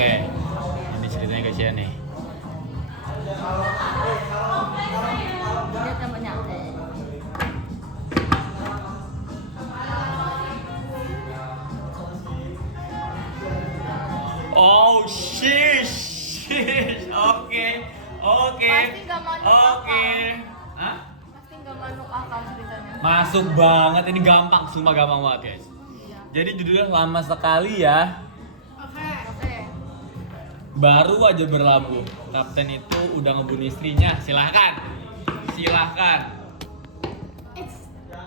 Oke. Ini ceritanya guys ya nih. Dia temannya Oke. Oh shish. Oke. Pasti nggak masuk Oke. akal. Hah? Pasti nggak masuk akal ceritanya. Masuk banget, ini gampang, sumpah gampang banget guys. Iya. Jadi judulnya lama sekali ya. Oke. Baru aja berlabuh. Kapten itu udah ngebunuh istrinya. Silahkan.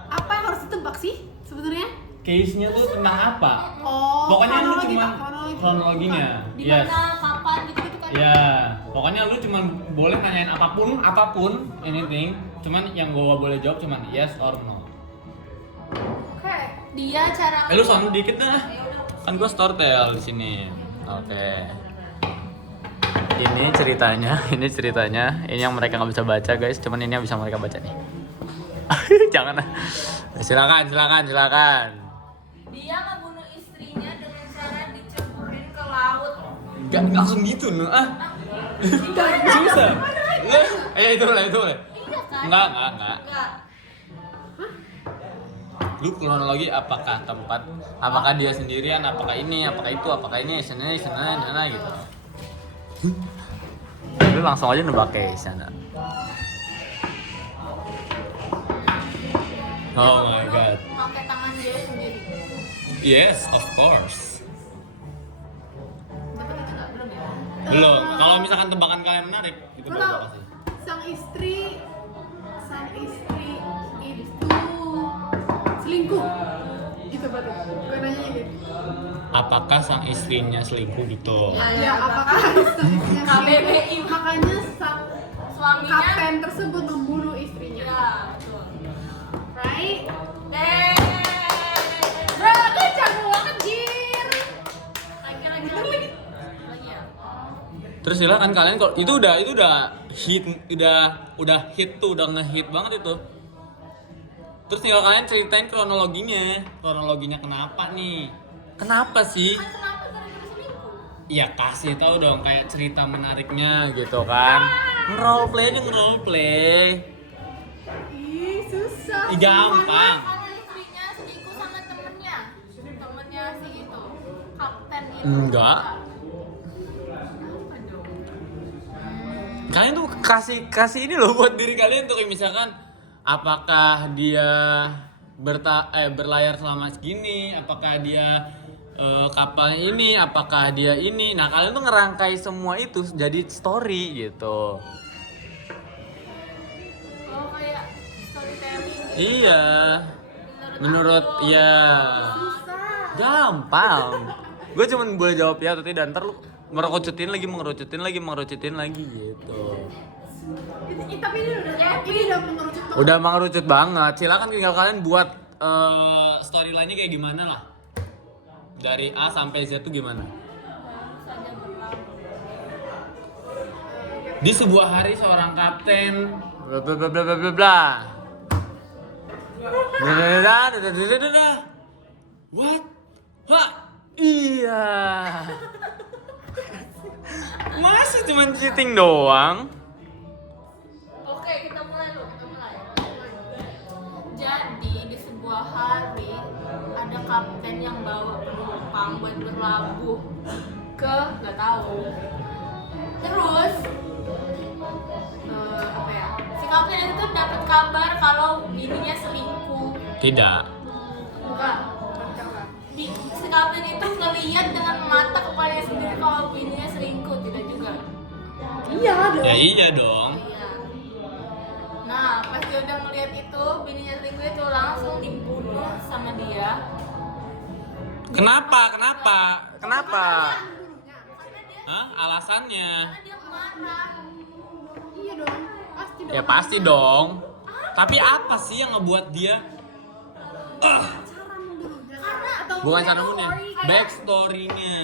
Apa yang harus ditebak sih sebenarnya? Case-nya tuh tentang apa? Oh, Pokoknya lu kronologi, cuma Kak, kronologinya. Di Yes. mana, kapan gitu-gitu kan? Ya, pokoknya lu cuma boleh nanyain apapun, anything. Cuman yang gua boleh jawab cuman yes or no. Oke. Dia cara Lu sound dikit dah. Ya udah. Kan gua storytell di sini. Oke. Ini ceritanya. Ini yang mereka nggak bisa baca guys. Cuman ini yang bisa mereka baca nih. Jangan. Silakan. Dia ngebunuh istrinya dengan cara diceburin ke laut. Gak langsung gitu no. Susah. Itu lah. Iya kan? Enggak. Enggak. Lu kronologi apakah tempat, apakah dia sendirian, apakah ini, sana gitu. Lu langsung aja nebak ke sana. Oh my god. Pakai tangan dia sendiri. Yes, of course. Dapat itu enggak? Belum ya? Belum. Kalau misalkan tebakan kalian menarik, itu baru Kalau pasti. sang istri itu selingkuh. Gitu berarti. Gue nanya gitu. Apakah sang istrinya selingkuh gitu? Ya, apakah istrinya KBBI. Makanya sang Suaminya. kapten tersebut membunuh istrinya. Ya, betul. Right? Bro, Gue jago banget, Jir. lagi ya. Terus silakan kalian kok itu udah hit udah hit tuh udah ngehit banget itu. Terus tinggal kalian ceritain kronologinya kenapa nih? Kenapa sih? Kan kenapa gara-gara selingkuh? Ya kasih tahu dong kayak cerita menariknya gitu kan. Ngeroleplay. Ih, susah. Gampang. Karena istrinya selingkuh sama temennya si itu, kapten itu. Enggak. Apa dong? Kalian tuh kasih ini loh buat diri kalian tuh kayak misalkan apakah dia berlayar selama segini, apakah dia kapalnya ini, apakah dia ini. Nah, kalian tuh ngerangkai semua itu jadi story gitu. Oh, kayak storytelling gitu. Iya. Menurut ya Susah. gampang. Gue cuma boleh jawab ya atau tidak. Ntar lu mengerucutin lagi gitu. Tapi ini udah mengerucut banget. Udah mengerucut banget. Silakan tinggal kalian buat storyline-nya kayak gimana lah. Dari A sampai Z tuh gimana? Saja berlalu. Di sebuah hari seorang kapten bla bla bla bla bla bla bla. What? Hah? Iya. Masa cuma cheating doang? Oke, kita mulai. Jadi di sebuah hari ada kapten yang bawa penumpang buat berlabuh ke nggak tahu. Terus apa ya? Si kapten itu dapat kabar kalau bininya selingkuh. Tidak. Bukan. Si kapten itu ngeliat dengan mata kepalanya sendiri kalau bininya selingkuh, tidak juga. Iya dong. Ya iya dong. Iya. Nah, pas dia udah ngeliat itu, bininya selingkuh itu langsung dibunuh sama dia. Kenapa? Karena dia, Hah? Alasannya? karena dia marah. Iya dong. Pasti dong. Ya pasti dong. Tapi apa sih yang ngebuat dia? Cara membunuhnya. Atau Bukan cara bunuhnya, backstory-nya.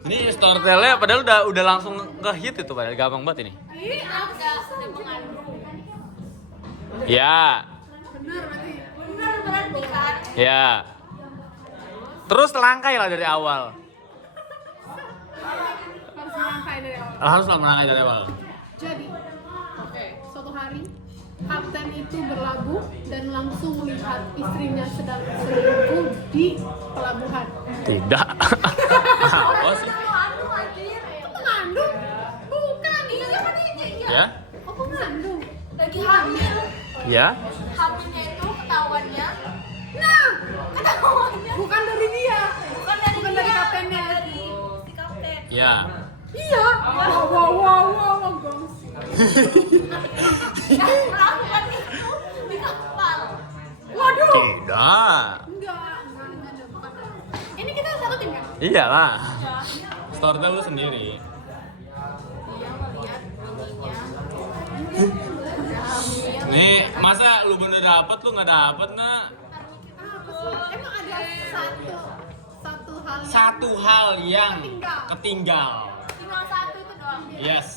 Ini storytellnya padahal udah langsung nge-hit itu padahal gampang banget ini. Ih, Udah mengandung. Ya, bener berarti. Bener berarti kan? ya. Terus langkai lah dari awal. merangkai dari awal. Haruslah merangkai dari awal. Jadi, oke, suatu hari kapten itu berlabuh dan langsung melihat istrinya sedang selingkuh di pelabuhan. Tidak. Apa sih? Aduh anjir. Itu mengandung? Bukan, Iya kan iya. Ya? oh mengandung. Lagi hamil. Ya? Hamilnya itu ketahuannya. Nah, Ketahuannya. bukan dari dia. Bukan dari Bukan dia, dari kaptennya. dari si kapten. Ya. Iya. Wow, gongs. Yang melakukan itu di kapal. Waduh. Tidak. Enggak, bukan. Ini kita satu tim kan? Iyalah. Ya, Storytel lu sendiri. dia melihat bininya udah hamil. Nih, masa lu bener dapet lu nggak dapet nak? Apa sih? Emang ada satu hal yang Satu hal yang Ketinggal. ketinggal. Tinggal satu itu doang. Yes.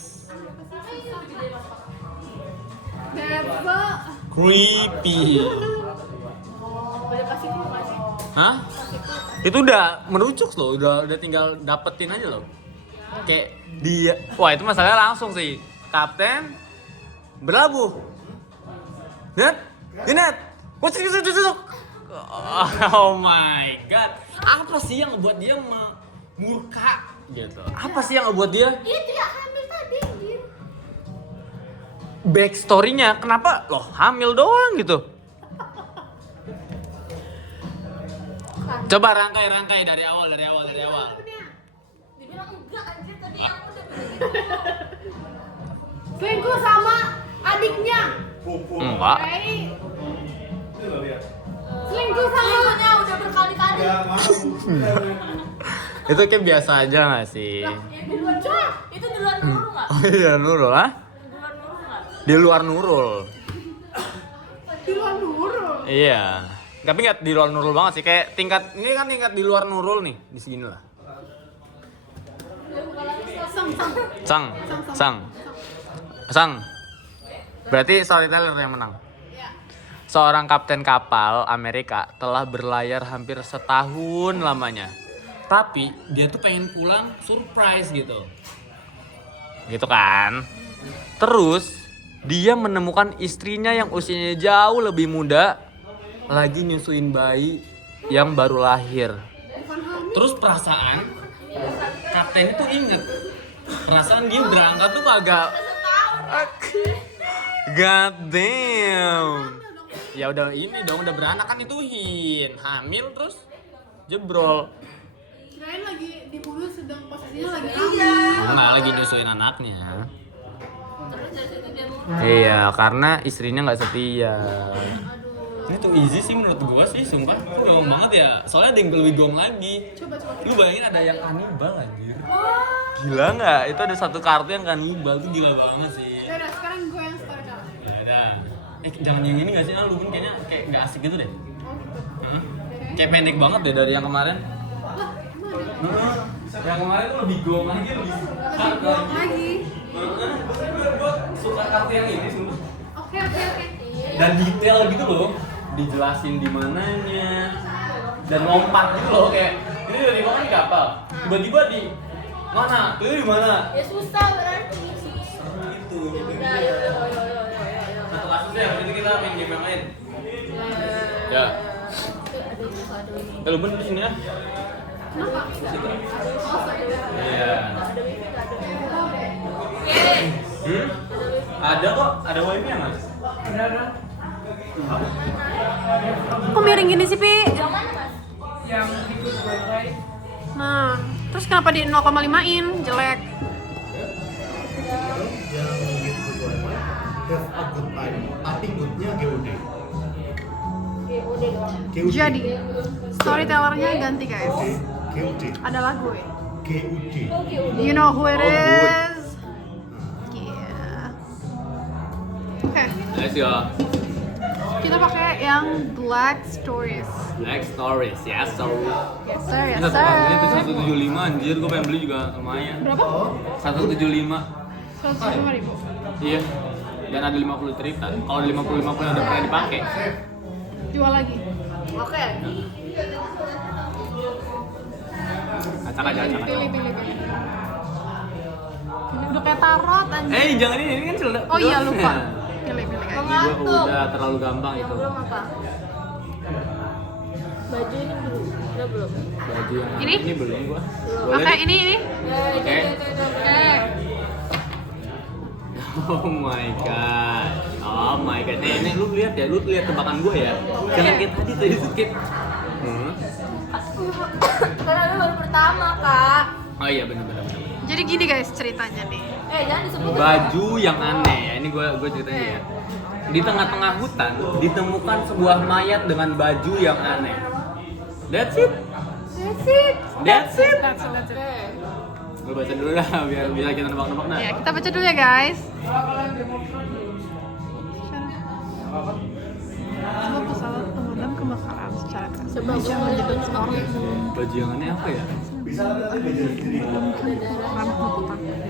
That's a Creepy. Boleh kasih clue nggak sih? Hah? Kasih clue. Itu udah merucuk loh, udah tinggal dapetin aja loh. Kayak dia, wah itu masalahnya langsung sih. Kapten berlabuh. Net, Oh my god. Apa sih yang ngebuat dia murka gitu? Apa sih yang ngebuat dia Itu ya hamil tadi anjir. backstory-nya kenapa loh hamil doang gitu? Coba rangkai dari awal. Dibilang enggak anjir tadi aku udah bilang gitu. selingkuh sama adiknya. Enggak. Hey. Selingkuh sama Selingkuhnya udah berkali-kali. Itu kayak biasa aja gak sih? Ya, di luar itu di luar Nurul nggak? Oh iya Nurul, ah? Di luar Nurul nggak? Di luar Nurul. di luar Nurul. Iya. Tapi nggak di luar Nurul banget sih. Kayak tingkat ini kan tingkat di luar Nurul nih, di segini lah. Sang. Berarti storyteller yang menang. Ya. Seorang kapten kapal Amerika telah berlayar hampir setahun lamanya. Tapi dia tuh pengen pulang surprise gitu. Gitu kan. Terus dia menemukan istrinya yang usianya jauh lebih muda lagi nyusuin bayi yang baru lahir. Bukan hamil. Terus perasaan kapten itu inget. Perasaan dia berangkat tuh agak God damn. Ya udah ini dong, udah beranak kan ituin. Hamil terus jebrol. Kirain lagi dibunuh sedang posisinya lagi Iya. hamil. Enggak lagi nyusuin anaknya. Terus dari situ dia Iya, karena istrinya nggak setia. Ini tuh easy sih menurut gua sih, sumpah. Itu gampang banget ya. Soalnya ada yang lebih gong lagi. Coba. Lu bayangin ada yang kanibal anjir. Gila nggak? Itu ada satu kartu yang kanibal tuh gila banget sih. Ya udah, sekarang gue yang storyteller. Ya udah. Jangan yang ini nggak sih? Ah, lu pun kayaknya kayak nggak asik gitu deh. Oh gitu. Hah? Kayak pendek banget deh dari yang kemarin. Lah, emang ada? Yang kemarin tuh lebih gong lagi, lebih Lebih buang lagi. Gue suka kartu yang ini sumpah. Oke. Dan detail gitu loh, dijelasin di mananya dan lompat gitu loh kayak ini dari mana di kapal, tiba-tiba di mana? Itu di mana? ya susah berarti. Gitu. Udah, yo. Satu kasusnya, nanti kita main game yang lain. Ya. Lu bener di sini ya? Kenapa? Iya. Ada kok, ada wifi-nya nggak? Ada. Kok miring gini sih, Pi? Yang mana, Mas? Nah, terus kenapa di 0,5-in? Jelek. Have a good time, tapi goodnya GOD. Udah doang. Jadi, storytellernya ganti guys. GOD. Ada lagu ya. GOD. Oke, udah. You know who it Oh, good. is? Yeah. Oke, Nice ya. kita pakai yang Black Stories. Next stories, yes story. Yes sir, yes Ini satu harganya tuh sir. 175 anjir, gue pengen beli juga lumayan. Berapa? 175. 105.000. Iya. Dan ada 50 cerita. Kalau ada 50 yang udah pernah dipakai. Jual lagi. Oke. Acak aja. Pilih. Udah kayak tarot anjir. Jangan ini kan sudah. Oh iya lupa. Pilih-pilih aja. Gua udah terlalu gampang Yang itu. belum apa? Baju ini belum. Udah belum. Baju yang Ini? belum gua. Oke, Boleh? ini. Oke. Oke. Oh my god. Oh my god. Nih lu lihat ya, lu lihat tebakan gua ya. Jangan kayak tadi skip. Karena lu baru pertama, Kak. Oh iya benar. Jadi gini guys ceritanya nih. Jangan disebut. Baju yang aneh ya. Ini gua ceritanya ya. Di tengah-tengah hutan ditemukan sebuah mayat dengan baju yang aneh. That's it. That's it. Oke. Gue baca dulu lah biar bisa kita nebak-nebak nah. Ya, kita baca dulu ya guys. Semua pesawat pengundang kebakaran secara keras. Coba gua mau lihat orang. Baju yang aneh apa ya?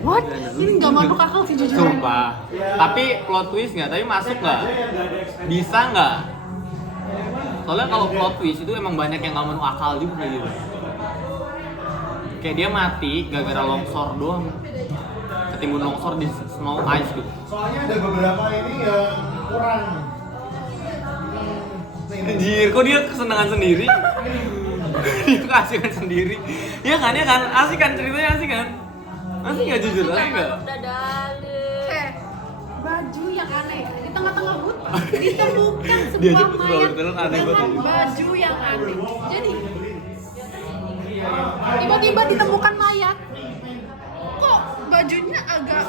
What? Ini nggak masuk akal sih jujur. Sumpah. Tapi plot twist nggak? Tapi masuk nggak? Bisa nggak? Soalnya kalau plot twist itu emang banyak yang nggak masuk akal juga gitu. Kayak dia mati gara-gara longsor doang. Ketimbun longsor di snow ice gitu. Soalnya ada beberapa ini yang kurang. Anjir, kok dia kesenangan sendiri? Dia keasikan sendiri. Iya kan, asik kan ceritanya asik kan? Asik nggak jujur, asik nggak? Udah dalil. Baju yang aneh di tengah-tengah hutan ditemukan Dia sebuah cepet mayat banget, aneh dengan banget. baju yang aneh. Jadi tiba-tiba ditemukan mayat. Kok bajunya agak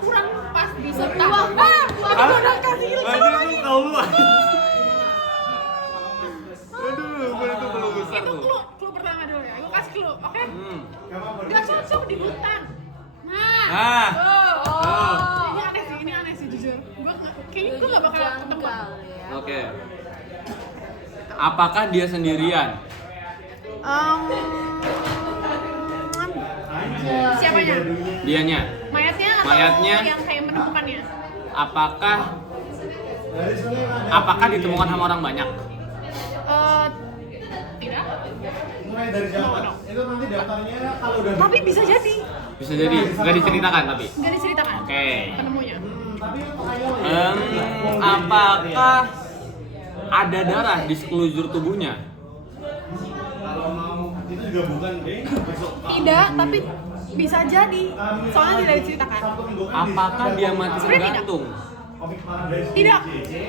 kurang pas di sebelah. Ah, udah kasih baju itu tahu lu. Aduh, gue itu belum besar itu tuh. clue pertama dulu ya. Gue kasih clue, oke? Hmm. Gak cocok di hutan. Nah, Ah. Oh. ini aneh sih jujur. Kayaknya gue gak bakal ketemu. Ya. Oke. Apakah dia sendirian? Siapanya? Dianya. Mayatnya atau Mayatnya. yang kayak menemukannya? Apakah ditemukan sama orang banyak? Tidak. Mulai dari siapa? Itu nanti daftarnya kalau udah Tapi bisa jadi. Bisa jadi, nggak diceritakan tapi. Nggak diceritakan. Oke. Penemunya. Apakah ada darah di sekujur tubuhnya? kalau mau itu juga bukan besok. Tidak, tapi bisa jadi. Soalnya tidak diceritakan. Apakah dia mati Sebenarnya tidak. tergantung? Komik Paradise. Tidak.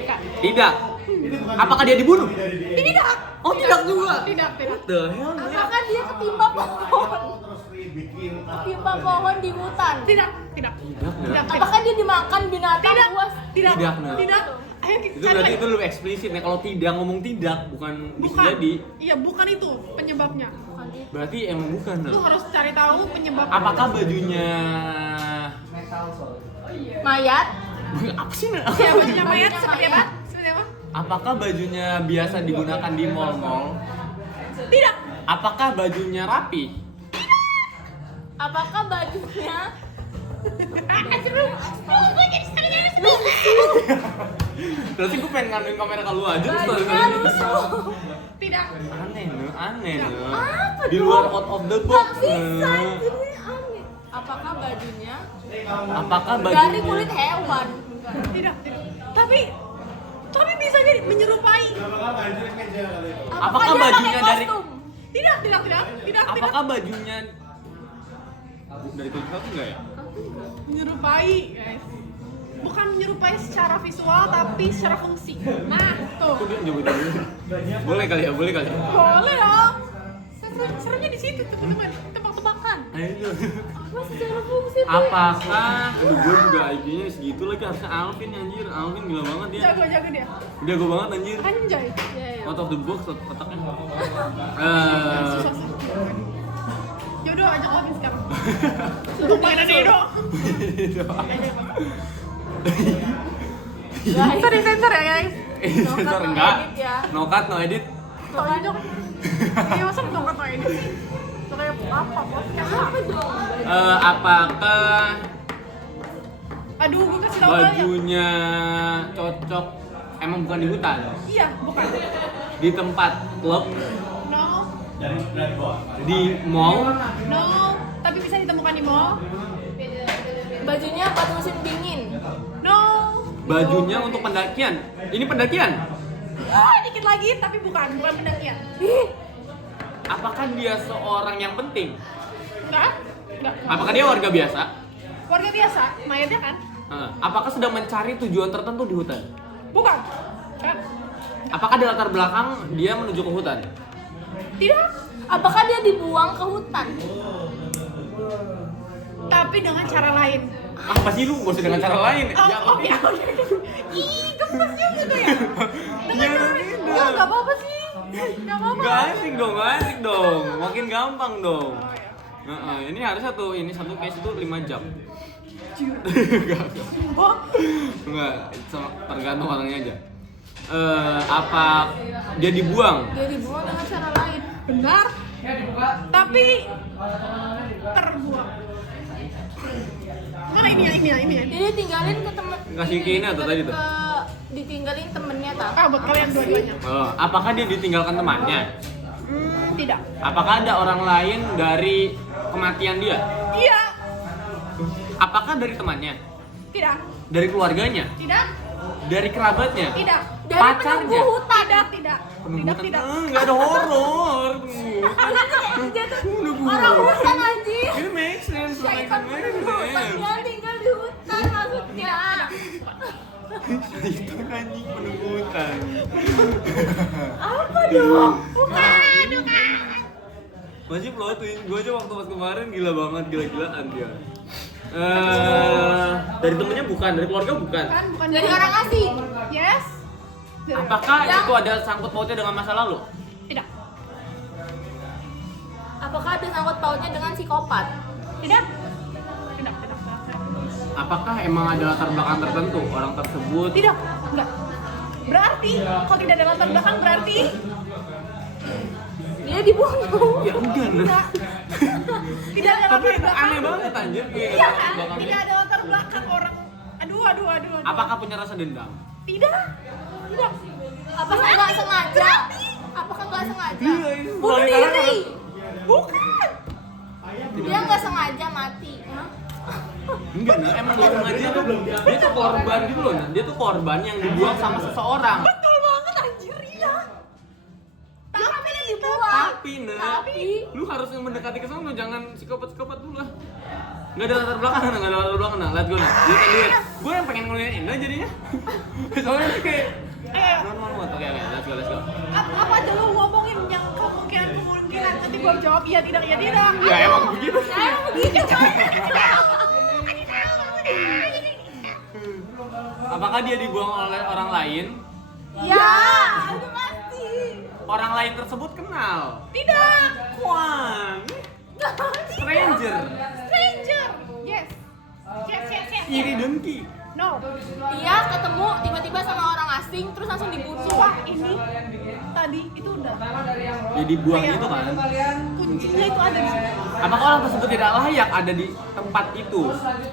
Kak. Tidak. Ini bukan Apakah dia dibunuh? Tidak. Oh, tidak juga. Tidak. What the hell? Apakah dia ketimpa pohon? terus dibikin Ketimpa pohon di hutan? Tidak. Tidak. Tidak. Apakah dia dimakan binatang Tidak. buas? Tidak. Tidak, Nah. Tidak. Ayo Itu cari berarti lagi. itu lebih eksplisit nih. Kalau tidak ngomong tidak, bukan bisa Bukan. jadi. Iya, bukan itu penyebabnya. Berarti emang bukan. Lu Nah. harus cari tahu penyebab. Apakah bajunya Mayat? apa sih nah? Bajunya mayat Bajunya seperti apa? mayat. Seperti apa? Apakah bajunya biasa digunakan di mall-mall? Tidak. Apakah bajunya rapi? Apakah bajunya Terus gue pengen ngambil kamera ke lu aja terus bajunya lusuh? Tidak. aneh no. Apa Di dong? luar out of the box. Gak bisa, no. ini aneh. Apakah bajunya Apakah dari bajunya kulit hewan? Tidak. Tapi bisa jadi menyerupai. bakal ngancurin meja kali itu. Apakah dia bajunya pakai dari- kostum? Tidak. Apakah bajunya dari kulit sapi enggak ya? Menyerupai, guys. Bukan menyerupai secara visual tapi secara fungsi. Nah, tuh. Kok dia nyebut dulu? Boleh kali ya, boleh kali. Boleh dong. Serunya di situ teman-teman. Tebak-tebakan. Ayo. Apa secara fungsi tuh? Apakah aduh gue juga IQ-nya segitu lagi harusnya Alvin anjir. Alvin gila banget ya. Jago dia. Udah gue banget anjir. Anjay. Iya, iya. Out of the box otaknya. Susah sih. Yaudah ajak Alvin sekarang. Untuk mainan Edo. Guys, Sensor ya guys. Sensor no enggak. edit ya. No cut, no edit. Tolong dong. Iya masa nggak kata ini sih? Kayak apa? Podcast Apa dong? Apakah Aduh, gue kasih tau kali ya. bajunya cocok emang bukan di hutan? Iya, bukan. Di tempat klub, No, Dari bawah. di mall, no. Tapi bisa ditemukan di mall. Bajunya buat musim dingin. No. Bajunya untuk pendakian. Ini pendakian. Dikit lagi tapi bukan pendakian. Apakah dia seorang yang penting? Enggak. Apakah dia warga biasa? Warga biasa, mayatnya kan? Apakah sedang mencari tujuan tertentu di hutan? Bukan. Kan? Apakah di latar belakang dia menuju ke hutan? Tidak. Apakah dia dibuang ke hutan? Tapi dengan cara lain. Apa sih lu? Gak usah dengan cara lain. Oh, ya. Ih, gemes juga tuh ya. Iya, Ya, nggak apa-apa sih. Nggak apa-apa. Gak asik dong. Makin gampang dong. Oh, ya. Ini harusnya tuh, ini satu case itu 5 jam. Enggak, tergantung orangnya aja. Apa dia dibuang? Dia dibuang dengan cara lain. Benar. Tapi terbuang. Mana ini ya? Dia ditinggalin ke temen. Kasih ke ini atau tadi tuh? Ditinggalin temennya tak? Buat kalian dua-duanya. Apakah dia ditinggalkan temannya? Tidak. Apakah ada orang lain dari kematian dia? Iya. Apakah dari temannya? Tidak. Dari keluarganya? Tidak. Dari kerabatnya? Tidak. Dari Pacarnya? penunggu hutan. Tidak. Penunggu Tidak. hutan? Enggak ada horor. Dia tuh orang hutan anjir. Ini make sense. Syaitan penunggu hutan yang tinggal di hutan maksudnya. Itu anjing penunggu hutan. Apa dong? Bukan. Masih plot twist. Gue aja waktu pas kemarin gila banget, gila-gilaan dia. Dari temennya bukan, dari keluarga bukan. Kan bukan Dari orang asing. Yes. Apakah itu ada sangkut pautnya dengan masa lalu? Tidak. Apakah ada sangkut pautnya dengan psikopat? Tidak. Apakah emang ada latar belakang tertentu orang tersebut? Tidak. Enggak. Berarti kalau tidak ada latar belakang berarti Dia dibunuh. Ya enggak, nah. tidak ada Tapi latar belakang. aneh banget anjir. Iya kan? Tidak ada latar belakang orang. Aduh. Apakah punya rasa dendam? Tidak. Apakah nggak sengaja? Apakah nggak sengaja? Iya, ini Bunuh paling diri. parah. Bukan. Dia nggak sengaja mati. Hah? Enggak, nah, emang gak sengaja tuh. Dia tuh korban gitu loh, nah. Dia tuh korban yang dibuang sama seseorang. Betul banget anjir, iya. Tapi dia dibuang. Tapi, nah, Tapi lu harus mendekati ke sana, jangan psikopat dulu lah. Nggak ada latar belakang, nggak ada latar belakang, nah. Lihat gue, nah. Lihat. Gue yang pengen ngeliatin Indah jadinya. Soalnya ini kayak normal. Oke, let's go. Apa aja lu ngomongin yang kemungkinan nanti gua jawab iya tidak. Ya emang begitu. Apakah dia dibuang oleh orang lain? ya, itu pasti. Orang lain tersebut kenal? Tidak. Wah, stranger. Yes. Iri dengki. No. Dia ketemu tiba-tiba sama orang asing terus langsung dibunuh. Wah, ini tadi itu udah Ya dibuang itu kan. kuncinya itu ada di situ. Apakah orang tersebut tidak layak ada di tempat itu?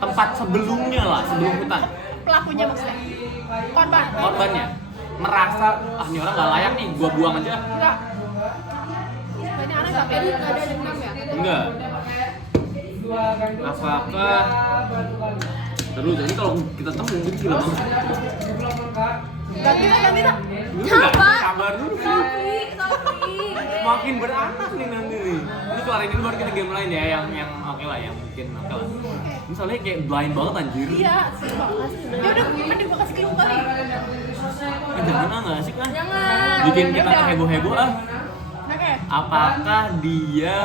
Tempat sebelumnya lah, sebelum hutan. Pelakunya maksudnya. Korban. Korbannya merasa, ini orang nggak layak nih, gua buang aja. Enggak. Ini aneh tapi Jadi nggak ada dendam ya? Enggak. Apakah terus jadi kalau kita temu itu gila banget. ganti tak. Sabar dulu. Sopri. Makin beranak nih nanti nih. Ini keluarin ini baru kita game lain ya yang oke lah, yang mungkin oke lah. Ini soalnya kayak blind banget anjir. Iya, sumpah. Ya udah, mending gua kasih clue kali. Jangan lah, nggak asik lah. Jangan. Bikin kita Yaudah. heboh-heboh ah. Oke. Apakah dia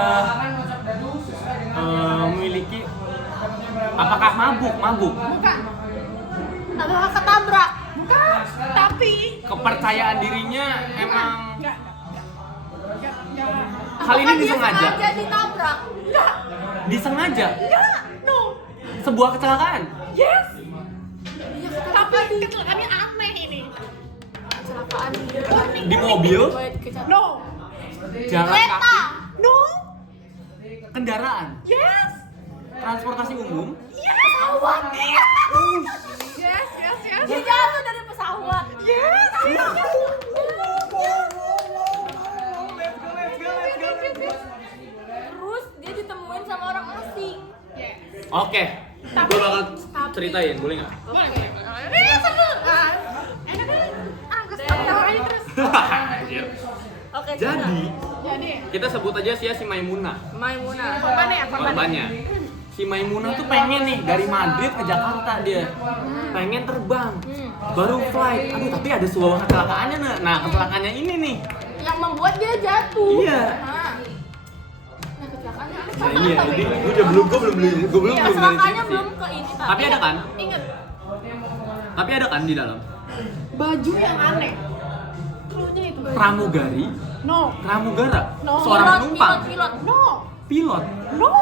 memiliki, apakah mabuk? Bukan. Apakah ketabrak? Bukan. Tapi Kepercayaan dirinya emang enggak. hal ini Apakah dia disengaja? sengaja ditabrak? Enggak. Disengaja? Enggak. No. Sebuah kecelakaan? Yes. Iya, Tapi kecelakaannya aneh ini. kecelakaan Di mobil? No. Jalan Kereta. kaki? No. Kendaraan? Yes. Transportasi umum? Yes. Pesawat. Yes. Dia jatuh dari pesawat. Yes. Terus dia ditemuin sama orang asing. Oke, Tapi- Gue bakal ceritain, boleh nggak? Boleh, boleh. Seru kan? Enak kan? Gue tahu aja terus. Anjir. Oke, Jadi Jadi, kita sebut aja si Maimunah. Maimunah. korbannya ya, korbannya. Korbannya. Si Maimunah tuh pengen nih dari Madrid ke Jakarta dia. Pengen terbang. Baru flight. Aduh, tapi ada sebuah kecelakaannya. Nah, kecelakaannya ini nih. Yang membuat dia jatuh. Iya. Nah, kecelakaannya apa? Nah, iya, jadi gue belum Iya, kecelakaannya belum ke ini Tapi ada kan? Ingat, Tapi ada kan di dalam? baju yang aneh. Cluenya itu. Pramugari, No. pramugara, No. seorang penumpang, Pilot. No. pilot, No.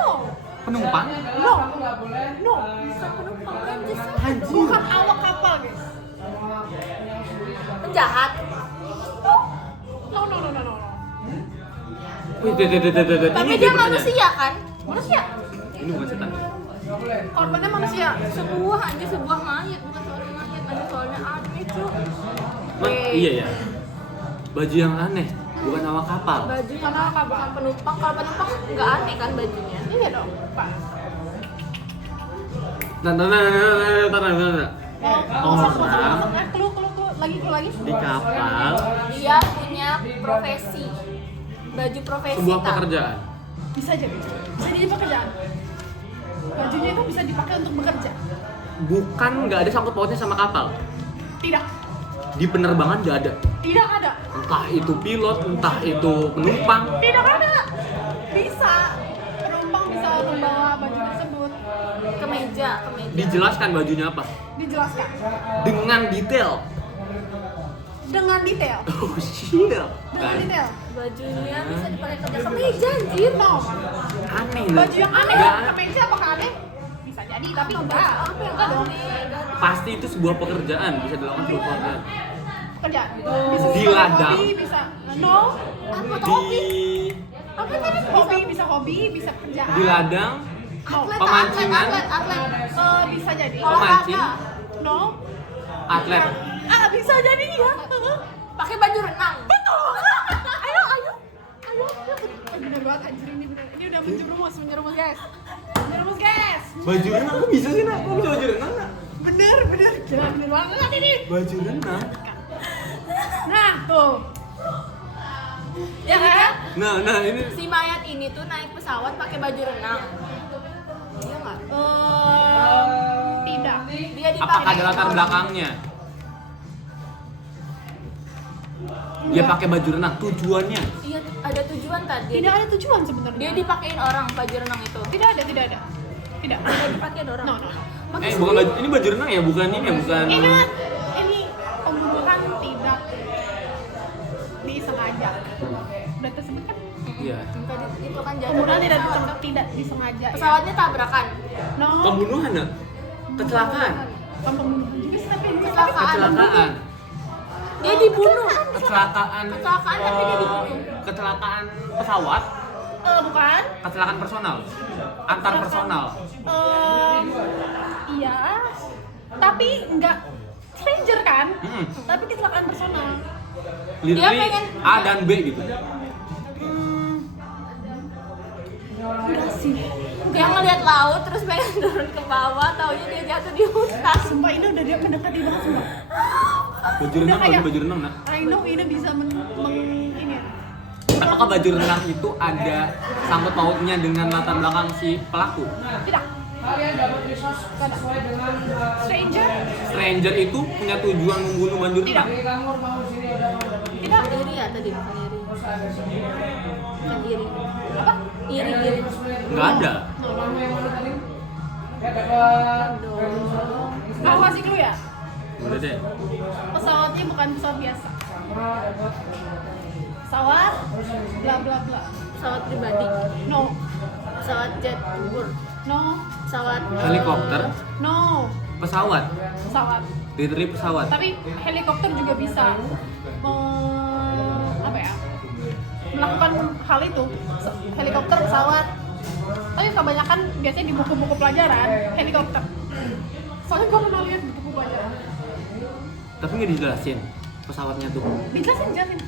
penumpang, No. No. Bisa penumpang anjir. anjir. Bukan awak kapal, guys. Penjahat. No, no, no, no, no. Wih, Tapi dia manusia kan? Manusia. Ini bukan setan. Korbannya manusia. Sebuah anjir, sebuah mayat, bukan seorang mayat. Ada soalnya ada itu. Iya ya. Baju yang aneh, bukan awak kapal. Baju yang bukan penumpang. Kalau penumpang nggak aneh kan bajunya. Iya dong, Pak. Nah. Clue. Lagi. Di kapal, Dia punya profesi. Baju profesi. sebuah tak? pekerjaan. Bisa jadi pekerjaan. Bajunya itu bisa dipakai untuk bekerja. Bukan, nggak ada sangkut pautnya sama kapal. Tidak. Di penerbangan nggak ada. Tidak ada. Entah itu pilot, entah itu penumpang. Tidak ada. Bisa. Penumpang bisa membawa baju tersebut. Kemeja. Dijelaskan bajunya apa? Dijelaskan Dengan detail. dengan detail. Oh shit. Dengan detail. Bajunya bisa dipakai kerja kemeja anjir. No. Aneh. Baju yang aneh Nggak- kemeja apakah aneh? Bisa jadi, tapi enggak. Apa yang Enggak dong. aneh? Pasti itu sebuah pekerjaan, bisa dilakukan sebuah pekerjaan. Pekerjaan. Di sebagai ladang. hobi, bisa. No. Apa Di hobi? Apa tadi? Hobi, bisa pekerjaan. di ladang, No. pemancingan. Atlet. Bisa jadi. Pemancing. No. Atlet. Bisa jadi ya. Pakai baju renang. Betul. Ayo. Bener banget anjir ini bener. Ini udah menjerumus guys. Menjerumus guys. Baju renang kok bisa sih nak? Kok bisa baju renang nak? Bener. Gila bener banget ini. Baju renang. Nah, tuh. Ya kan? Nah ini Si mayat ini tuh naik pesawat pakai baju renang. Iya nggak? Tidak. Dia apakah dipakai. ada latar belakangnya? Dia pakai baju renang, tujuannya. Iya, ada tujuan tadi. Tidak ada tujuan sebenarnya. Dia dipakein orang baju renang itu. Tidak ada. Tidak. Dia dipakein orang. No. Pakai Bukan baju, ini baju renang ya, bukan ini ya, bukan. Ingat, ini pembunuhan tidak disengaja. Udah tersebut kan? Iya. Tadi itu kan jatuh. Pembunuhan dari pesawat. tidak disengaja. Pesawatnya tabrakan. No. Pembunuhan nak? Kecelakaan. Bukan pembunuhan juga sih, tapi Kecelakaan. Dia dibunuh. Kecelakaan. Kecelakaan, tapi dia dibunuh. Kecelakaan pesawat. bukan. Kecelakaan personal. Antar personal. Iya. Tapi nggak stranger kan? Hmm. Tapi kecelakaan personal. Literally pengen- A dan B gitu. Enggak sih. Dia ngeliat laut terus pengen turun ke bawah, taunya dia jatuh di hutan. Sumpah ini udah dia mendekati banget sumpah. Baju renang, kayak- baju renang nak. I know ini bisa ini. Apakah baju renang itu ada sangkut pautnya dengan latar belakang si pelaku? Tidak. Nggak ada. Stranger? Stranger itu punya tujuan membunuh baju Tidak. renang. Tidak. Iri ya tadi, bukan iri. Bukan iri. Apa? Iri. Nggak ada. Mau kasih clue ya? Udah deh. Pesawatnya bukan pesawat biasa. Pesawat bla bla bla. Pesawat pribadi, No. pesawat jet tempur, No. pesawat Helikopter, No. pesawat, Pesawat. literally pesawat. Tapi helikopter juga bisa apa ya? Melakukan hal itu. Helikopter, pesawat. Tapi kebanyakan biasanya di buku-buku pelajaran helikopter. Soalnya gue pernah lihat buku pelajaran. Tapi nggak dijelasin pesawatnya tuh. Dijelasin. Dijelasin.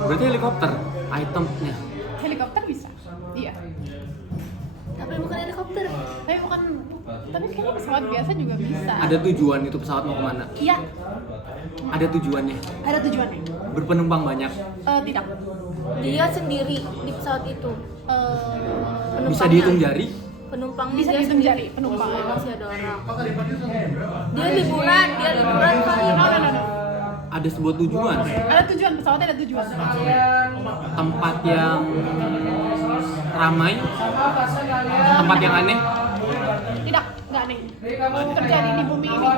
Berarti helikopter itemnya. Helikopter bisa. Iya. tapi bukan helikopter. helikopter. Tapi kayaknya pesawat biasa juga bisa. Ada tujuan itu pesawat mau kemana? Iya, Ada tujuannya. ada tujuannya. Berpenumpang banyak. Tidak. Dia sendiri di pesawat itu. Bisa dihitung jari. Penumpangnya Bisa dia dihitung sendiri. jari penumpangnya. Masih ada orang. Dia liburan kali. No. Ada sebuah tujuan. Ada tujuan, pesawatnya ada tujuan. Tempat yang ramai. Tempat yang aneh. Tidak, nggak aneh. Terjadi di bumi ini.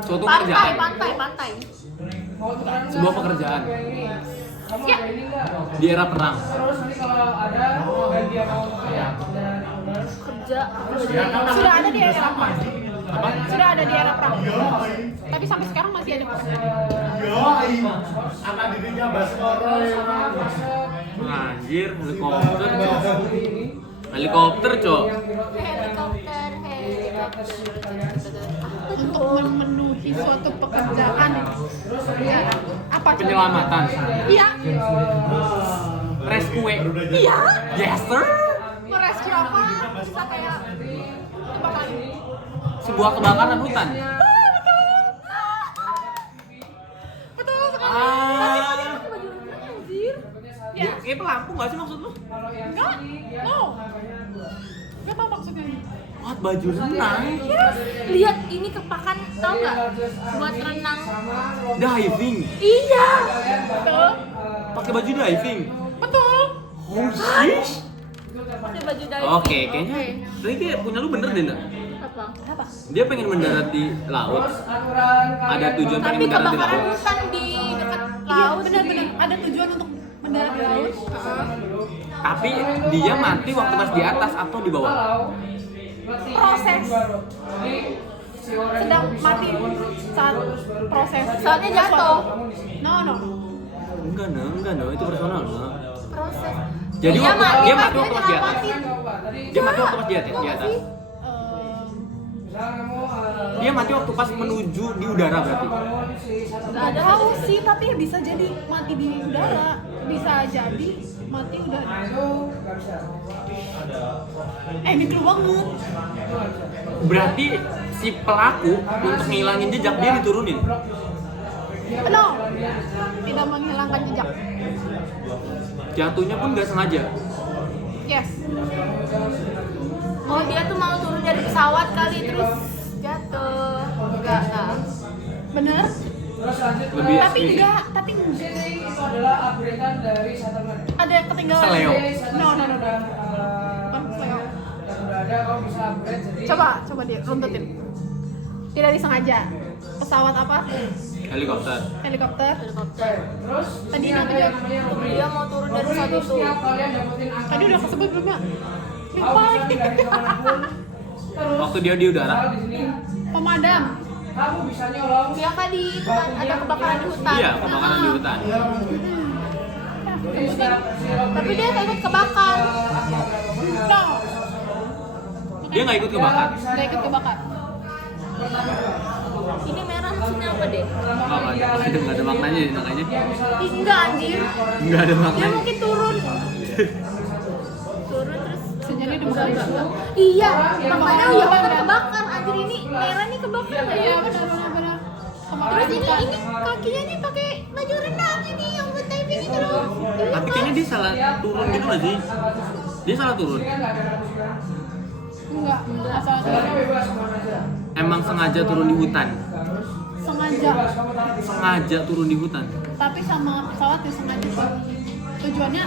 Suatu pekerjaan. Pantai. Sebuah pekerjaan. Ya, Di era perang. Kerja. sudah ada di era perang. Sudah ada di era perang. Tapi sampai sekarang masih ada perang. Anak dirinya Baskoro. Anjir, helikopter, Cok. Helikopter, Cok. Helikopter. Untuk memenuhi suatu pekerjaan. Ya, apa? coba? Penyelamatan. Iya. Rescue. Iya. Yes, sir. Merescue apa? Bisa kayak kebakaran. Sebuah kebakaran hutan. Betul sekali. Ah. Ya. Kayak pelampu nggak sih maksud lu? Enggak. No. Enggak tahu maksudnya. Wah, baju renang. Lihat ini kepakan, tau nggak? Buat renang. Diving. Iya. Betul. Pakai baju diving. Betul. Oh, shit. Pakai baju diving. Oke, kayaknya tapi kayak punya lu bener deh, Nda. Apa? Apa? Dia pengen mendarat di laut. Ada tujuan pengen Tapi mendarat di kebakaran laut. hutan di dekat Iya, laut. benar-benar ada tujuan untuk mendarat di laut. Tapi dia mati waktu pas di atas atau di bawah. Proses sedang mati saat proses. Saatnya jatuh. No. Enggak, no, itu personal, no. Proses. Jadi Dia waktu dia mati pas waktu pas di atas. nyelamatin. Dia mati waktu pas di atas. Kok Di nggak atas. sih? Dia mati waktu pas menuju di udara berarti. Nggak ada. Tahu sih, tapi bisa jadi mati di udara, bisa jadi mati udara. Ini clue banget. Berarti si pelaku untuk ngilangin jejak dia diturunin. No, tidak menghilangkan jejak. Jatuhnya pun nggak sengaja. Yes. Oh, dia tuh mau turun dari pesawat kali terus jatuh. Enggak. Bener. Lebih Tapi enggak. Ada yang ketinggalan. Seleo. No. Bukan seleo. Coba dia runtutin. Tidak disengaja. Pesawat apa? Helikopter. Helikopter. Helikopter. Tadi namanya. Dia mau turun dari pesawat itu. Tadi udah kesebut belum ya? Lupa lagi. Waktu dia di udara. Pemadam. Yang tadi itu kan ada kebakaran di hutan. Iya, kebakaran di hutan. Tapi dia nggak ikut kebakar. No. Dia nggak ikut kebakar. Nggak ikut kebakar. Ini merah maksudnya apa deh? Nggak ada maknanya ya namanya. Ih, enggak anjir. Nggak ada Dia maknanya. mungkin turun terus Senyumnya udah bukan. iya, Ya, makanya makanya ya kan kan. kebakar anjir ini merah nih kebakar nggak Iya ya? benar. Terus ini kakinya nih pakai baju renang ini yang buat diving itu loh. Tapi kayaknya dia salah turun gitu nggak sih? Dia salah turun. Enggak salah turun. Emang sengaja turun di hutan. Sengaja. Turun di hutan. Tapi sama pesawat ya sengaja sih. Tujuannya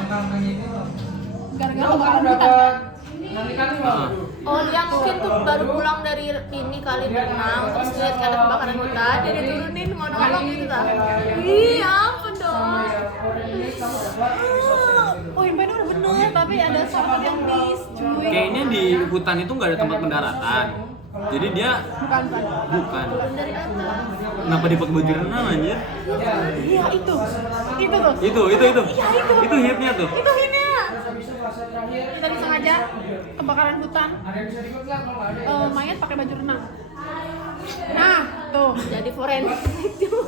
gara-gara kebakaran hutan kan? Heeh. Oh dia mungkin tuh baru pulang dari ini kali berenang terus lihat ada kebakaran hutan dia diturunin mau nolong gitu lah. Iya ampun dong. Oh infonya udah bener, tapi ada satu yang miss cuy. Kayaknya di hutan itu nggak ada tempat pendaratan. Jadi dia Bukan. bukan. Dari atas. Kenapa dia pakai baju renang anjir? Iya itu tuh. Itu. Itu hitnya tuh. Itu ini. Kita disengaja kebakaran hutan. Mayat pakai baju renang. Nah, tuh. Jadi forensik tuh.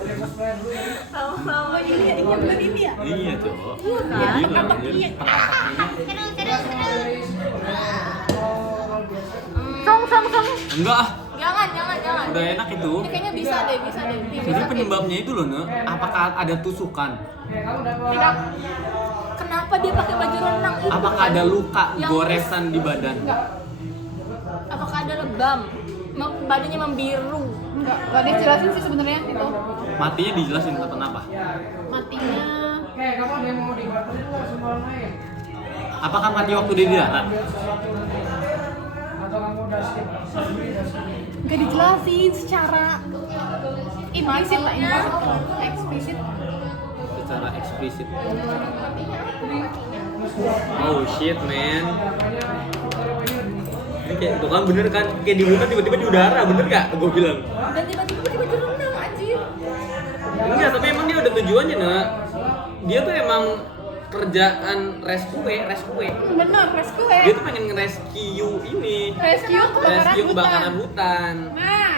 Oh ini ya, bener ini ya. Iya tuh. Iya kan? Gila, Teka-teki. anjir. Teka-tekinya. Terus. Enggak ah, Jangan. udah enak itu. Ini kayaknya bisa deh. Jadi penyebabnya itu loh, Ne. Apakah ada tusukan? Tidak. Kenapa dia pakai baju renang itu? Apakah ada luka Yang- goresan di badan? Enggak. Apakah ada lebam? Badannya membiru. Enggak dijelasin sih sebenarnya itu. Matinya dijelasin kenapa? Matinya Apakah mati waktu dia di darat? enggak dijelasin secara implisit lah ini. Eksplisit. Secara eksplisit. Oh shit man. Ini kayak tuh kan bener kan, kayak di muka tiba-tiba di udara, bener gak? Gue bilang. Dan tiba-tiba pakai baju renang anjir. Enggak, tapi emang dia ada tujuannya, Nak. Dia tuh emang kerjaan rescue. Bener, rescue. Dia tuh pengen nge-rescue ini. Rescue Kebakaran hutan. Nah,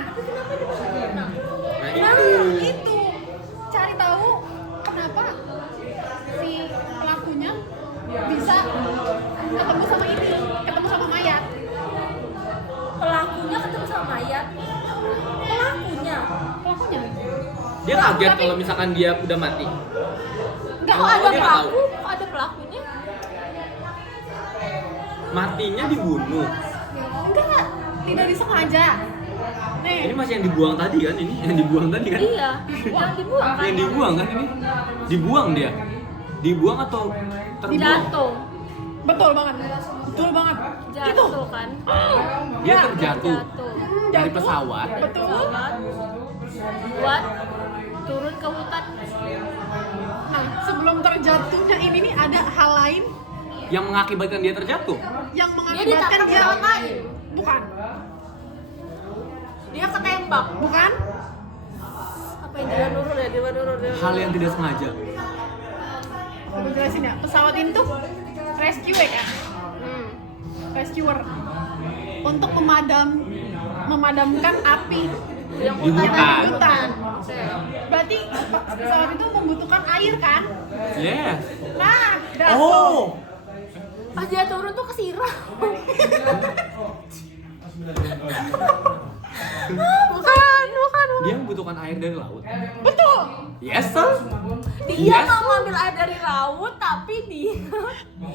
Nah itu. cari tahu kenapa si pelakunya bisa ketemu sama mayat. Pelakunya ketemu sama mayat. Pelakunya. Dia kaget kalau misalkan dia udah mati. Enggak, Kok ada dia nggak tahu. pelaku? Kok ada pelakunya? Matinya dibunuh. enggak, tidak disengaja. Nih, Ini masih yang dibuang tadi kan? Ini yang dibuang tadi kan? Iya, yang dibuang kan? Yang dibuang kan ini? Dibuang dia. Dibuang atau terbuang? Jatuh. betul banget. Jatuh kan? Dia terjatuh Jatuh. dari pesawat. Betul. Pesawat buat turun ke hutan. Nah, sebelum terjatuhnya ini nih ada hal lain Yang mengakibatkan dia terjatuh. yang Dia mengakibatkan ditangkap dia pesawat lain. bukan, Dia ketembak. bukan. Apa yang dia nurul ya? Dia nurul. Hal yang tidak sengaja. Aku jelasin ya. Pesawat ini tuh rescue ya kan? Rescuer untuk memadamkan api Yang Di hutan. di hutan. Oke. Berarti pesawat itu membutuhkan air kan? Yes. Nah, jatuh. Oh. Pas dia turun tuh kesiram. bukan. Dia membutuhkan air dari laut. Betul. Yes, sir. Dia Yes. mau ngambil air dari laut, tapi dia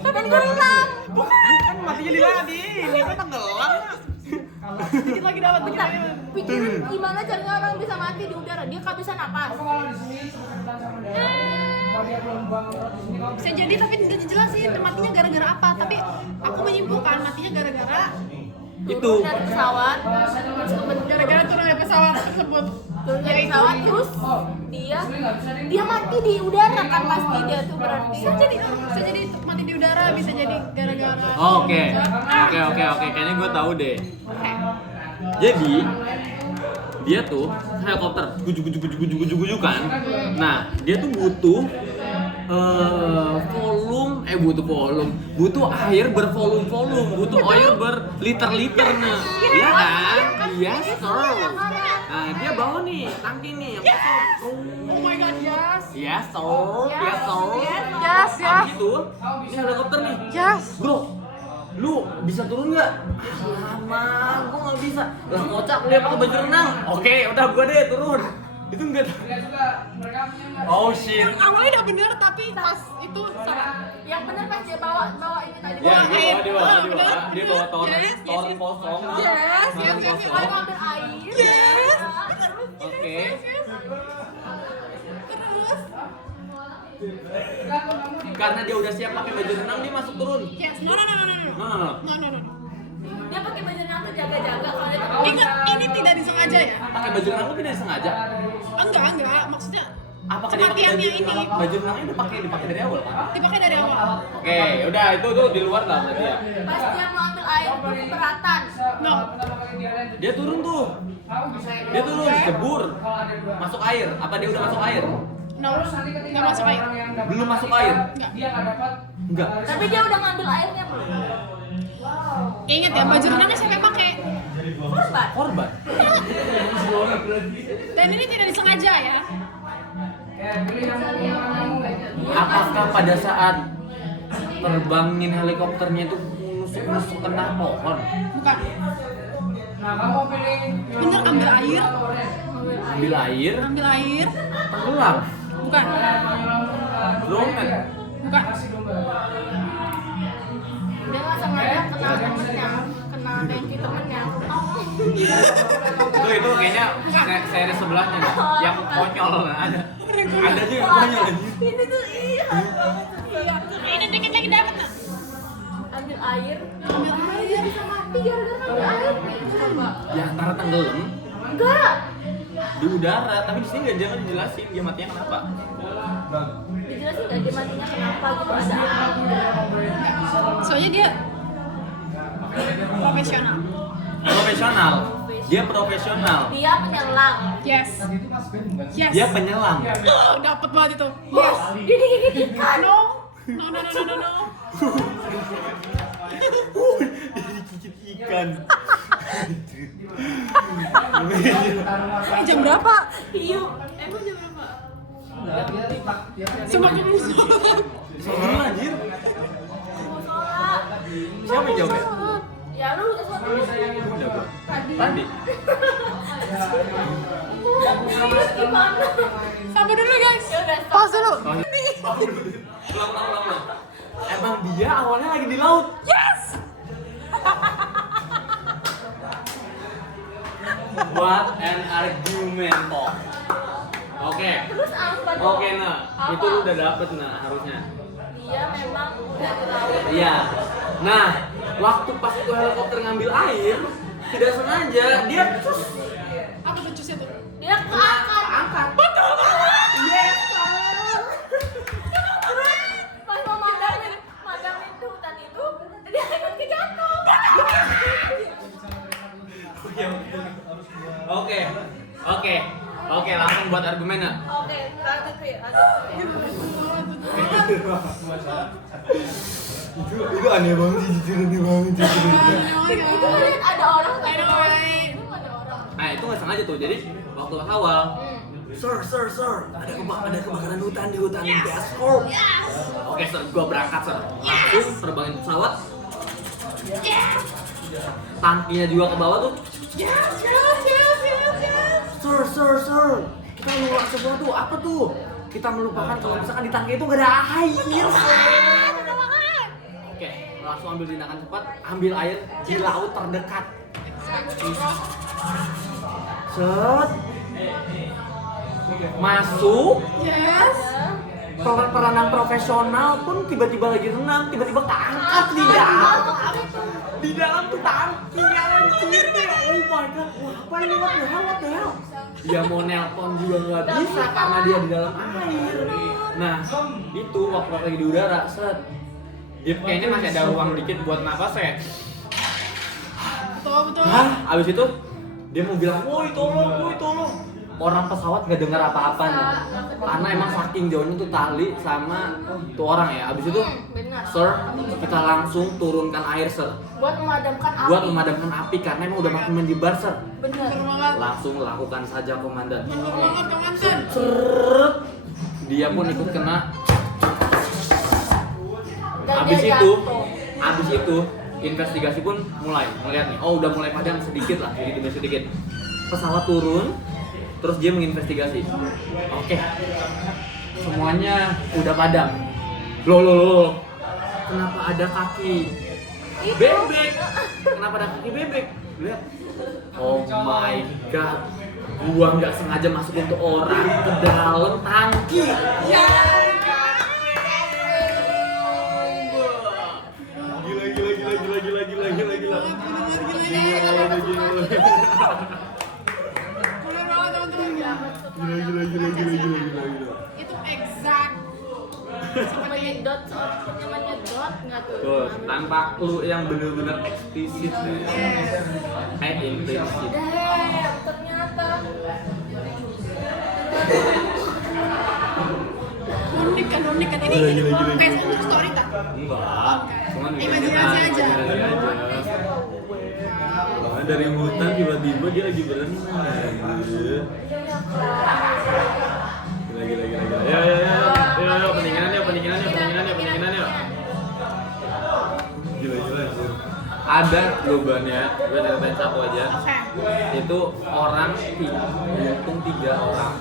tenggelam. Kan matinya di laut. Dia kan tenggelam. Dikit lagi dapat, dikit lagi dapat. Pikirin gimana caranya orang bisa mati di udara? Dia kehabisan napas. Bisa jadi tapi tidak dijelasin matinya gara-gara apa. Tapi aku menyimpulkan matinya gara-gara Itu. Dari pesawat, gara-gara turun dari pesawat tersebut. turun dari pesawat terus dia mati di udara kan pasti dia tuh berarti. Bisa jadi mati di udara, bisa jadi gara-gara. Oke. Kayaknya gue tahu deh. Jadi dia tuh helikopter guju kan. Nah, dia tuh butuh butuh air bervolume, butuh air berliter-liter nah. Iya kan? Yes, sir. Nah, dia bawa nih tangki nih yang kosong. Oh my god, yes. Yes, sir. Yes, sir. Yes, Habis itu, ini helikopter nih. Yes. Bro, lu bisa turun nggak? Lama, gua nggak bisa. Lah kocak dia pakai baju renang. Oke, udah gua deh turun. Itu enggak. Oh shit. Awalnya udah bener tapi pas itu salah. Yang benar pas dia bawa ini tadi. Ya, Bawa dia bawa toren Yes, kosong. Yes, Toren yes, yes. kosong. Dia ngambil air. Yes. Oke. Terus Karena dia udah siap pakai baju renang, dia masuk turun. yes, no. Nah, Dia pakai baju renang tuh jaga-jaga kalau dia takut. Ingat, ini tidak disengaja ya? pakai baju renang itu tidak sengaja. Enggak, maksudnya Apakah dia pakai kematiannya baju ini baju renangnya udah dipakai dari awal kan? dipakai dari awal. Oke, udah itu tuh di luar lah berarti ya. Pas dia mau ambil air keberatan. No. Dia turun tuh. Dia turun jebur. Masuk air. Apa dia udah masuk air? No, nggak masuk air. Belum masuk air. Enggak. Tapi dia udah ngambil airnya belum? Ingat ya, baju renangnya siapa yang pakai? Korban. Dan ini tidak disengaja ya. Apakah pada saat terbangin helikopternya itu nusuk kena pohon? Bukan. Bener, ambil air. Ambil air, Ambil air. tenggelam. Bukan. Drowning. Bukan. Dia nggak sengaja kena temennya, kena tanki temennya. Itu kayaknya seri sebelahnya nih, yang konyol ada. Ada juga yang konyol anjir. Ini tuh iya. Iya. Ini dikit lagi dapat. Ambil air dia bisa mati gara-gara ambil air. Coba. Ya antara tenggelam Enggak. di udara, tapi di sini nggak jangan dijelasin dia matinya kenapa. Dijelasin nggak dia matinya kenapa gitu ada apa? Soalnya dia profesional. Profesional. Dia profesional. Dia penyelam. Yes. Yes. Dia penyelam. Dapat banget itu. Yes. Dia digigit ikan. No. No, no, no, no, no. Digigit ikan. Jam berapa? Hiu. Emang jam berapa? Semakin musuh. Soalnya anjir. Mau sholat. Siapa yang jawab ya? Ya lu udah sholat. Udah gua. Tadi. Tadi. Terus gimana? Sampai dulu guys. Ya udah stop. Pause dulu. Ulang. Emang dia awalnya lagi di laut. Yes. What an argument toh. Oke. Terus apa dong? Oke nah, Apa? itu lu udah dapet nah harusnya. Dia memang udah di laut. Iya. Nah, waktu pas itu helikopter ngambil air, tidak sengaja dia Apa becus itu? Dia keangkat. Betul banget. yes. Terus pas mau madangin hutan itu, dia ikut kejatuh. Oke, langsung buat argumen ya. Oke, lanjut Pi. Itu aneh banget sih, jujur aneh banget jujur. Itu kan lihat ada orang I know, right? Itu ada orang. Nah, itu nggak sengaja tuh. Jadi waktu awal, Hmm. Sir, ada kebakaran hutan di hutan Gascorp. Oke, sir, gua berangkat, sir. Langsung terbangin pesawat. Tangkinya juga ke bawah tuh. Sir. Kita melupakan sesuatu. Apa tuh? Kita melupakan kalau misalkan di tangki itu nggak ada air. Oke, langsung ambil tindakan cepat. Ambil air di laut terdekat. Set. Masuk. Yes. Perenang profesional pun tiba-tiba lagi renang, tiba-tiba keangkat di dalam. Di dalam tuh tangki anjir. Oh my god, wah, apa ini what the hell? Dia mau nelpon juga nggak bisa karena dia di dalam air. Nah, itu waktu lagi di udara, set. Dia kayaknya masih ada ruang dikit buat napas ya. Betul. Hah, abis itu dia mau bilang, woi tolong. Orang pesawat gak dengar apa-apanya karena emang saking jauhnya tuh tali sama tuh orang ya. Abis itu, Benar. sir, kita langsung turunkan air, sir, Buat memadamkan api. buat memadamkan api karena emang udah makin menyebar, sir. Benar. Betul banget. Langsung lakukan saja, komandan. Betul banget, komandan. Seret. Dia pun ikut kena. Dan Abis dia itu, jatuh. investigasi pun mulai melihat nih. Oh, udah mulai padam sedikit lah, sedikit. Pesawat turun, terus dia menginvestigasi. Oke, semuanya udah padam. Loh. Kenapa ada kaki bebek? Kenapa ada kaki bebek? Lihat. Oh my god. Gua nggak sengaja masukin tuh orang ke dalam tangki. Ya. Bener banget teman-teman. Gila. Itu exact. Menyedot, punya menyedot nggak tuh? Tuh, tanpa clue yang bener-bener eksplisit nih. Implisit. Damn, ternyata. Unik kan. Ini kayak true story kan? Enggak, cuman Imajinasi aja. Nah, dari hutan tiba-tiba dia lagi berenang. Gila. Ya, pendinginan yuk. Gila. ada bebannya, gue ceritain satu aja. Oke. Itu orang buntung 3 orang.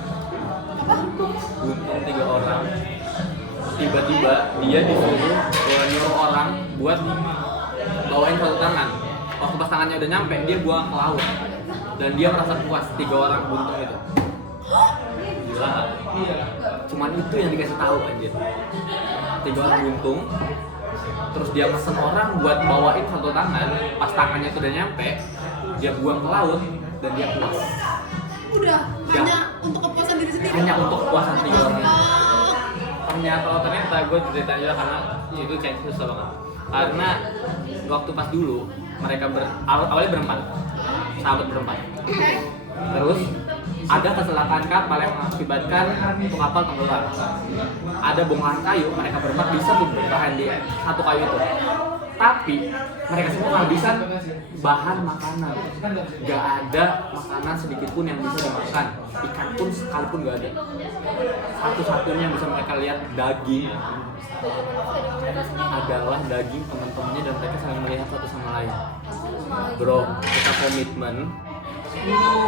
Buntung 3 orang. Tiba-tiba dia disuruh nyuruh orang buat bawain satu tangan. Waktu pas tangannya udah nyampe, dia buang ke laut. Dan dia merasa puas 3 orang buntung itu. Gila nggak? Cuman itu yang dikasih tahu anjir. 3 orang buntung. Terus dia pesen orang buat bawain satu tangan. Pas tangannya tuh udah nyampe, dia buang ke laut dan dia puas. Udah, hanya untuk kepuasan diri sendiri. Hanya untuk kepuasan 3 orang. Oh. Ternyata gue cerita aja karena itu change susah banget. Karena waktu pas dulu mereka awalnya berempat, sahabat berempat. Terus ada kecelakaan kapal yang mengakibatkan satu kapal tenggelam. Ada bongkahan kayu, mereka berempat bisa tuh bertahan di satu kayu itu. Tapi mereka semua kehabisan bahan makanan. Gak ada makanan sedikit pun yang bisa dimakan. Ikan pun sekalipun gak ada. Satu-satunya yang bisa mereka lihat daging adalah daging teman-temannya dan mereka saling melihat satu sama lain. Bro, kita komitmen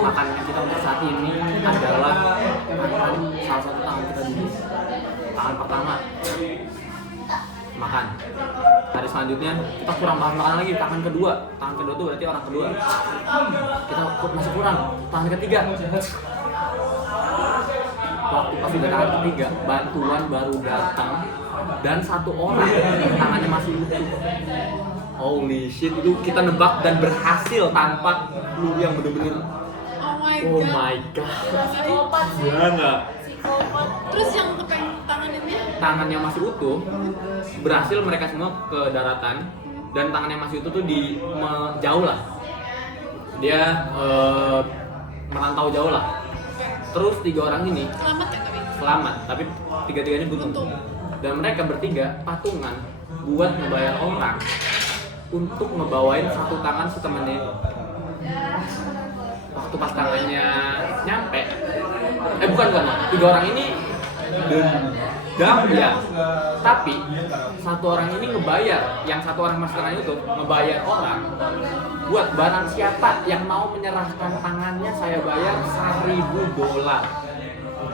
makanan kita untuk saat ini adalah tangan salah satu tangan kita dulu. Tangan pertama makan. Hari selanjutnya kita kurang bahan makanan lagi, tangan kedua itu berarti orang kedua. Kita masih kurang, tangan ketiga. Waktu pas udah tangan ketiga, bantuan baru datang dan satu orang tangannya masih utuh. Holy shit, itu kita nebak dan berhasil tanpa lu yang bener-bener Oh my god. oh my god. Psikopat sih. Gila nggak? Psikopat. Terus yang tangannya Tangannya masih utuh, berhasil mereka semua ke daratan dan tangannya masih utuh tuh jauh lah. Dia merantau jauh lah. Terus 3 orang ini selamat ya selamat, tapi 3-tiganya buntung. Dan mereka bertiga patungan buat ngebayar orang untuk ngebawain satu tangan si temennya itu. Waktu pas tangannya nyampe, bukan 3 orang ini dendam ya. Tapi satu orang ini ngebayar, yang satu orang mas tangannya itu ngebayar orang buat barang siapa yang mau menyerahkan tangannya saya bayar $1,000.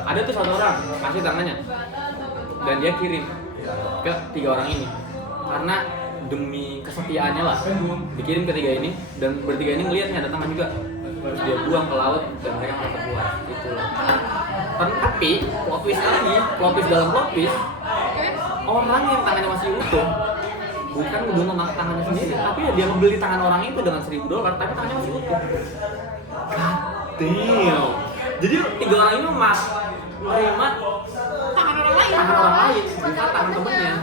Ada tuh satu orang kasih tangannya dan dia kirim ke 3 orang ini karena demi kesetiaannya lah dikirim ke 3 ini dan bertiga ini ngeliatnya ada tangan juga. Terus dia buang ke laut dan mereka merasa puas. Itulah. Tapi plot twist lagi, plot twist dalam plot twist, orang yang tangannya masih utuh bukan ngebunuh tangannya sendiri, tapi dia membeli tangan orang itu dengan $1,000 tapi tangannya masih utuh. God damn. Jadi 3 orang ini menerima tangan orang lain, bukan tangan temennya.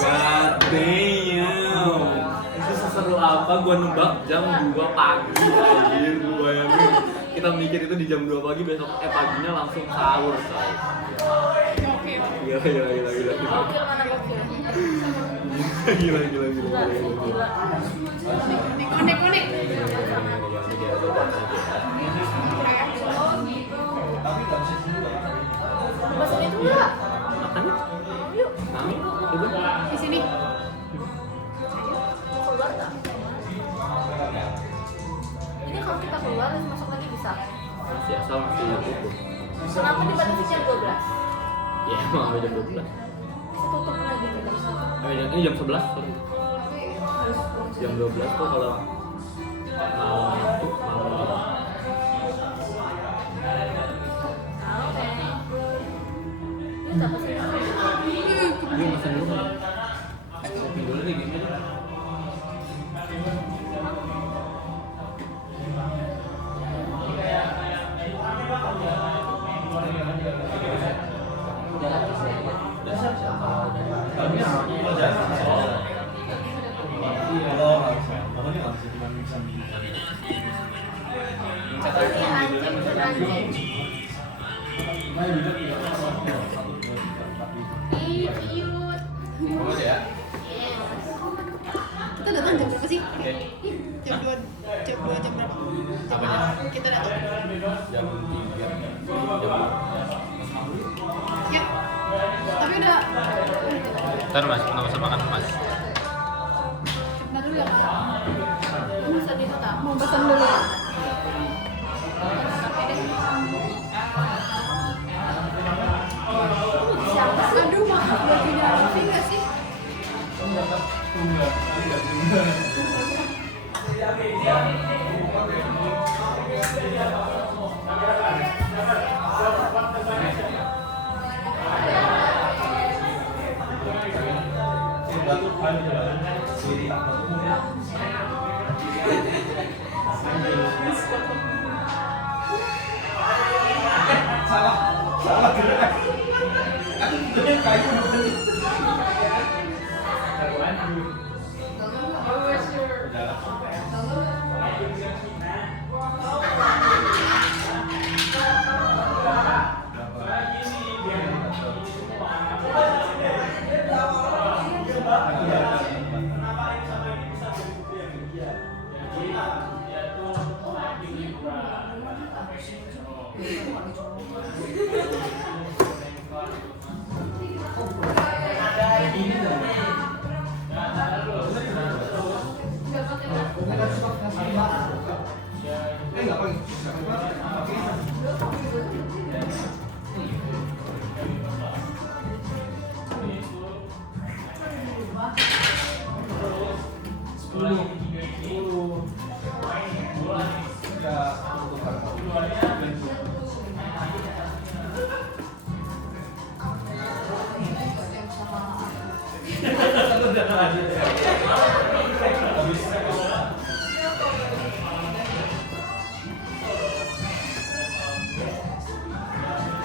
God damn. Itu seseru apa gua nebak jam 2 pagi anjir, lu bayangin. Kita mikir itu di jam 2 pagi besok paginya langsung sahur, say. Gila. Gokil mana gokil. Gila. Konek. Pesan itu enggak? Makan yuk. Yuk. Kami, coba. Di sini. Mau keluar nggak? Ini kalau kita keluar terus masuk lagi bisa. Masih asal masih tutup. Kenapa dibatasi jam 12? Ya emang ada jam 12. Bisa tutup lagi kita. Ini jam 11 sorry. Jam 12 tuh kalau mau masuk mau Oke. Ini siapa sih? gue masih dulu kan. Kopi dulu nih gimana? Anjing. Ih, cute. Bagus ya? Kita datang jam berapa sih? Oke. Jam 2 jam berapa? Apanya? Kita datang. Jam 3. Ya. Tapi udah Ntar mas, kenapa makan mas? coba dulu ya. Kak. pesen dulu. Siapa sih? Aduh, maaf bajunya Raffi nggak sih? Salah gerak. Itu kayu.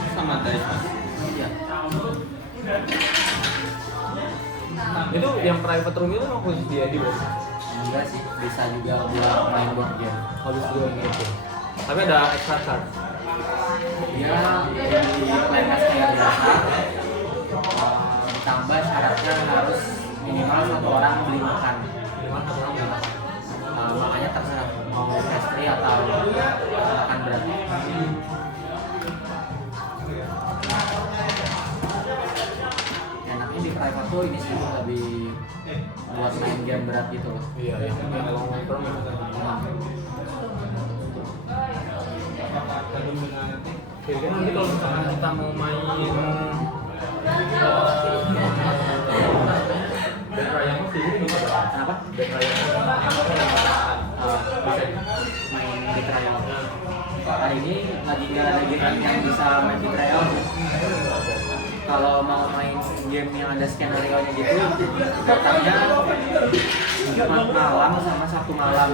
Sama dari Iya. itu yang private room itu emang khusus dia di berarti. Enggak sih, bisa juga buat main board game. Habis dua gitu. Tapi ada extra charge. Dia di playmatch kayak biasa. Ditambah syaratnya harus minimal satu orang beli makan. Gimana satu orang berapa? Makanya terserah mau pastry atau makan berat. Enaknya di private tuh ini sih lebih buat main game berat gitu loh. Iya, yang long term itu kan. Jadi kan nanti kalau misalkan kita mau main band rayang sih ini bisa berapa? Kenapa? Band rayang bisa Main di trial. Hari ini lagi nggak ada game yang bisa main di trial. Kalau mau main game yang ada skenario nya gitu, datangnya Jumat malam sama Sabtu malam.